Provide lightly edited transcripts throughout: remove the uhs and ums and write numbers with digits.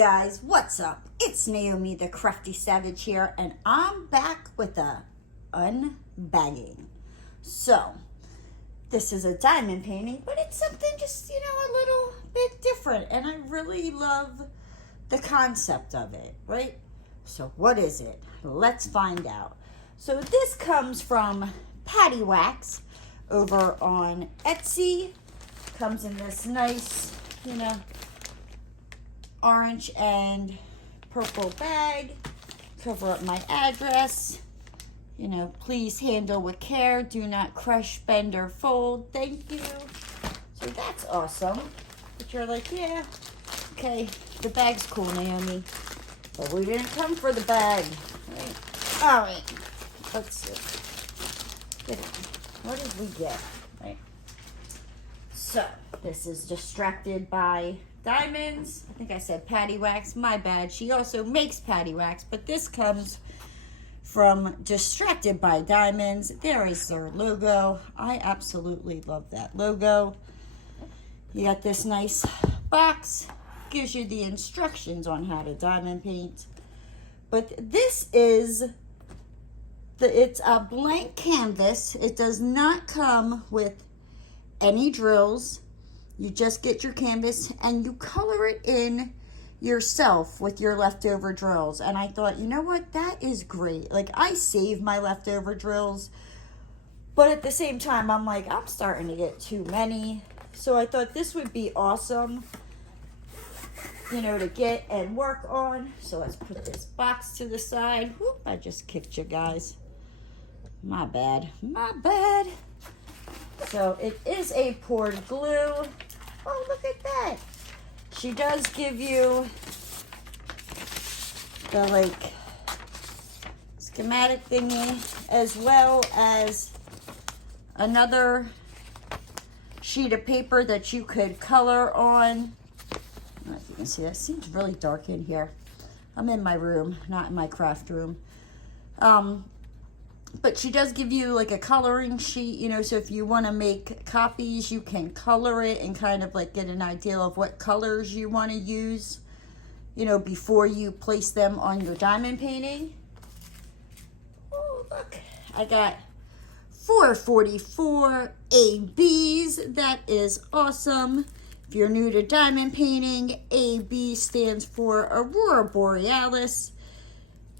guys, what's up? It's Naomi the Crafty Savage here, and I'm back with a unbagging. So, this is a diamond painting, but it's something just, a little bit different, and I really love the concept of it, right? So, what is it? Let's find out. So, this comes from PaddyWaxx over on Etsy. Comes in this nice, orange and purple bag. Cover up my address. Please handle with care. Do not crush, bend, or fold. Thank you. So that's awesome. But you're like, yeah, okay, the bag's cool, Naomi. But we didn't come for the bag. Right? All right. Let's see. What did we get? Right. So this is Distracted by Diamonds. I think I said PaddyWaxx. My bad. She also makes PaddyWaxx, but this comes from Distracted by Diamonds. There is their logo. I absolutely love that logo. You got this nice box. Gives you the instructions on how to diamond paint. But this is it's a blank canvas. It does not come with any drills. You just get your canvas and you color it in yourself with your leftover drills. And I thought, you know what, that is great. Like, I save my leftover drills, but at the same time, I'm like, I'm starting to get too many. So I thought this would be awesome, to get and work on. So let's put this box to the side. Whoop, I just kicked you guys. My bad. My bad. So it is a poured glue. Oh, look at that. She does give you the schematic thingy, as well as another sheet of paper that you could color on. I don't know if you can see that. It seems really dark in here. I'm in my room, not in my craft room. But she does give you a coloring sheet, so if you want to make copies, you can color it and kind of get an idea of what colors you want to use, before you place them on your diamond painting. Oh, look, I got 444 ABs. That is awesome. If you're new to diamond painting, AB stands for Aurora Borealis.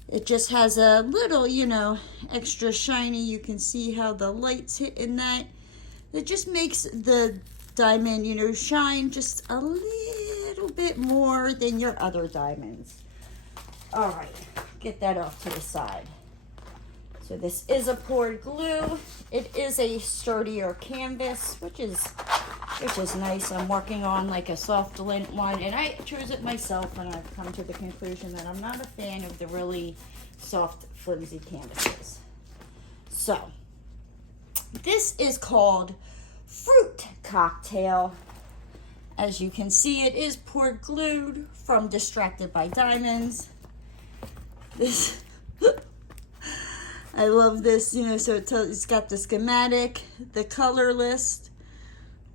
It just has a little, extra shiny. You can see how the light's hitting that. It just makes the diamond, shine just a little bit more than your other diamonds. All right, get that off to the side. So this is a poured glue. It is a sturdier canvas, which is nice. I'm working on a soft lint one, and I chose it myself, and I've come to the conclusion that I'm not a fan of the really soft, flimsy canvases. So this is called Fruit Cocktail. As you can see, it is poured glued from Distracted by Diamonds. This I love this, so it's got the schematic, the color list,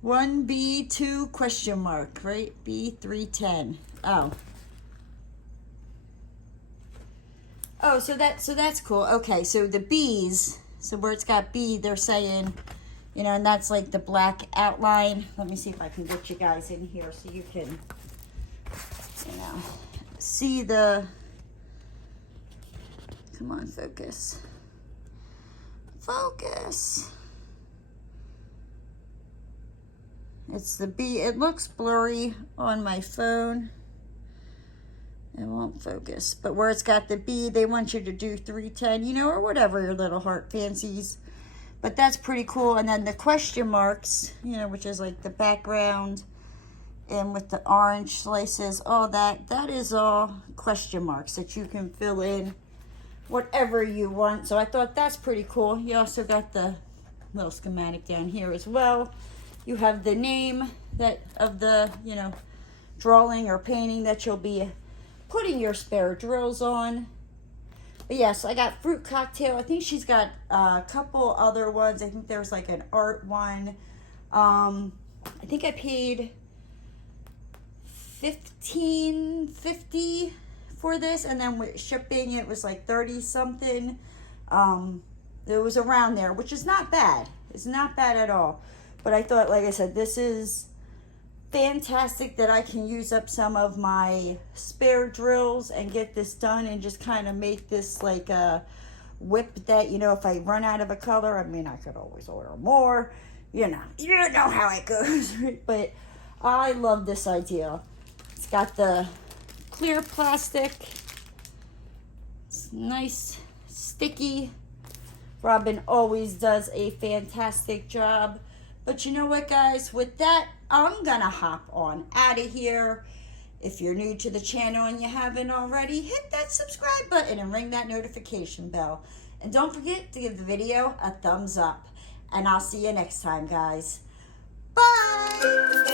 1B2 question mark, right? B310. Oh, so that's cool. Okay, so the B's, so where it's got B, they're saying, and that's the black outline. Let me see if I can get you guys in here so you can, see the, come on, focus. Focus. It's the B. It looks blurry on my phone. It won't focus. But where it's got the B, they want you to do 310, or whatever your little heart fancies. But that's pretty cool. And then the question marks, which is the background, and with the orange slices, all that is all question marks that you can fill in whatever you want. So I thought that's pretty cool. You also got the little schematic down here as well. You have the name of the, drawing or painting that you'll be putting your spare drills on. But yes, I got Fruit Cocktail. I think she's got a couple other ones. I think there's an art one. I think I paid $15.50 for this, and then with shipping it was like 30 something. It was around there, which is not bad. It's not bad at all. But I thought, like I said, this is fantastic that I can use up some of my spare drills and get this done and just kind of make this like a whip that, you know, if I run out of a color, I mean, I could always order more. You know how it goes. But I love this idea. It's got the clear plastic. It's nice, sticky. Robin always does a fantastic job. But you know what, guys? With that, I'm going to hop on out of here. If you're new to the channel and you haven't already, hit that subscribe button and ring that notification bell. And don't forget to give the video a thumbs up. And I'll see you next time, guys. Bye!